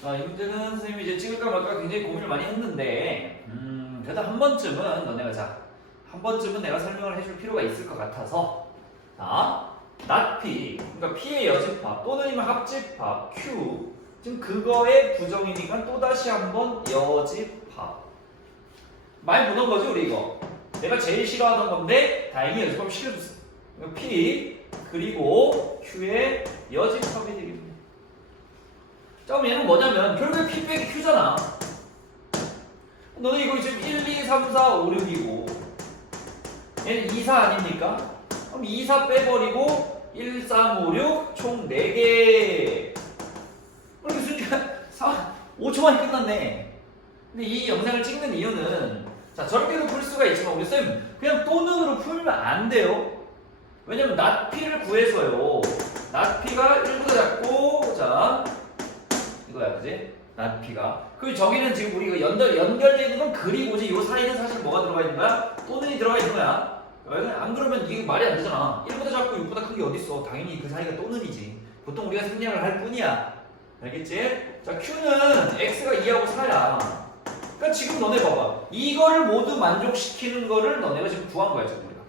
자, 이 문제는 선생님이 이제 찍을까 말까 굉장히 고민을 많이 했는데, 음, 그래도 한 번쯤은 너네가 자, 한 번쯤은 내가 설명을 해줄 필요가 있을 것 같아서, 자, P, 그러니까 P의 여집합 또는 합집합 Q, 지금 그거의 부정이니까 또 다시 한번 여집합. 많이 보던 거지 우리 이거. 내가 제일 싫어하던 건데 다행히 여집합 시켜줬어. 그러니까 P 그리고 Q의 여집합이 되겠네. 자, 그럼 얘는 뭐냐면 결국에 P 빼기 Q잖아. 너는 이거 지금 1, 2, 3, 4, 5, 6이고. 얘는 2, 4 아닙니까? 그럼 2, 4 빼버리고 1, 3, 5, 6 총 4개. 그렇게 순위가 4, 5초 만에 끝났네. 근데 이 영상을 찍는 이유는 자 저렇게도 풀 수가 있지만 우리 쌤 그냥 또는으로 풀면 안 돼요. 왜냐면 낫피를 구해서요. 낫피가 1보다 작고 자이 거야 그지? 낫피가. 그리고 저기는 지금 우리가 연결, 있는 건 그리고지 이 사이는 사실 뭐가 들어가 있는 거야? 또는이 들어가 있는 거야. 왜? 안 그러면 이게 말이 안 되잖아. 1보다 작고 6보다 큰 게 어딨어? 당연히 그 사이가 또는이지. 보통 우리가 생략을 할 뿐이야. 알겠지? 자 Q는 X가 2하고 4야. 그러니까 지금 너네 봐봐. 이거를 모두 만족시키는 거를 너네가 지금 구한 거야 지금 우리가.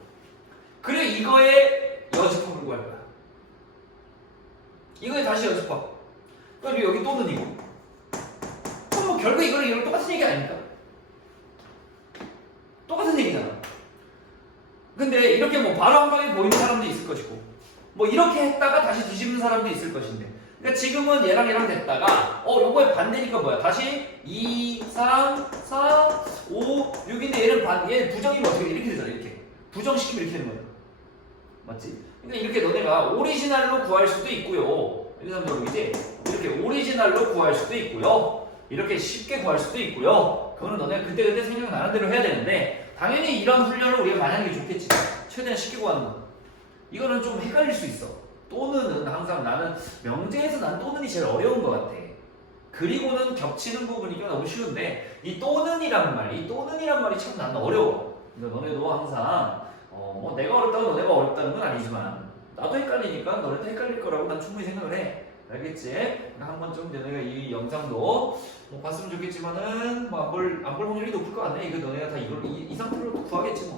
그래 이거의 여집합을 구할 거야. 이거에 다시 여집합 그리고 여기 또는이고 그럼 뭐 결국 이거랑 이거랑 똑같은 얘기 아닙니까? 똑같은 얘기잖아 근데 이렇게 뭐 바로 한 방에 보이는 사람도 있을 것이고 뭐 이렇게 했다가 다시 뒤집는 사람도 있을 것인데 그러니까 지금은 얘랑 얘랑 됐다가 어 요거의 반대니까 뭐야 다시 2, 3, 4, 5, 6인데 얘는 반, 얘 부정이면 어떻게 돼? 이렇게 되잖아 이렇게 부정시키면 이렇게 되는 거야 맞지? 그러니까 이렇게 너네가 오리지널로 구할 수도 있고요 이런 이제 이렇게 오리지널로 구할 수도 있고요. 이렇게 쉽게 구할 수도 있고요. 그거는 너네가 그때그때 생각나는 대로 해야 되는데 당연히 이런 훈련을 우리가 많이 하는 게 좋겠지 최대한 쉽게 구하는 거. 이거는 좀 헷갈릴 수 있어. 또는은 항상 나는 명제에서 난 또는이 제일 어려운 것 같아. 그리고는 겹치는 부분이 너무 쉬운데 이 또는이란 말, 이 또는이란 말이 참 나는 어려워. 그러니까 너네도 항상 어, 뭐 내가 어렵다고 너네가 어렵다는 건 아니지만 나도 헷갈리니까 너네도 헷갈릴 거라고 난 충분히 생각을 해 알겠지? 한 번쯤 너네가 이 영상도 뭐 봤으면 좋겠지만은 뭐 안 볼 안 볼 확률이 높을 것 같네. 이거 너네가 다 이걸 이, 이 상태로 또 구하겠지 뭐.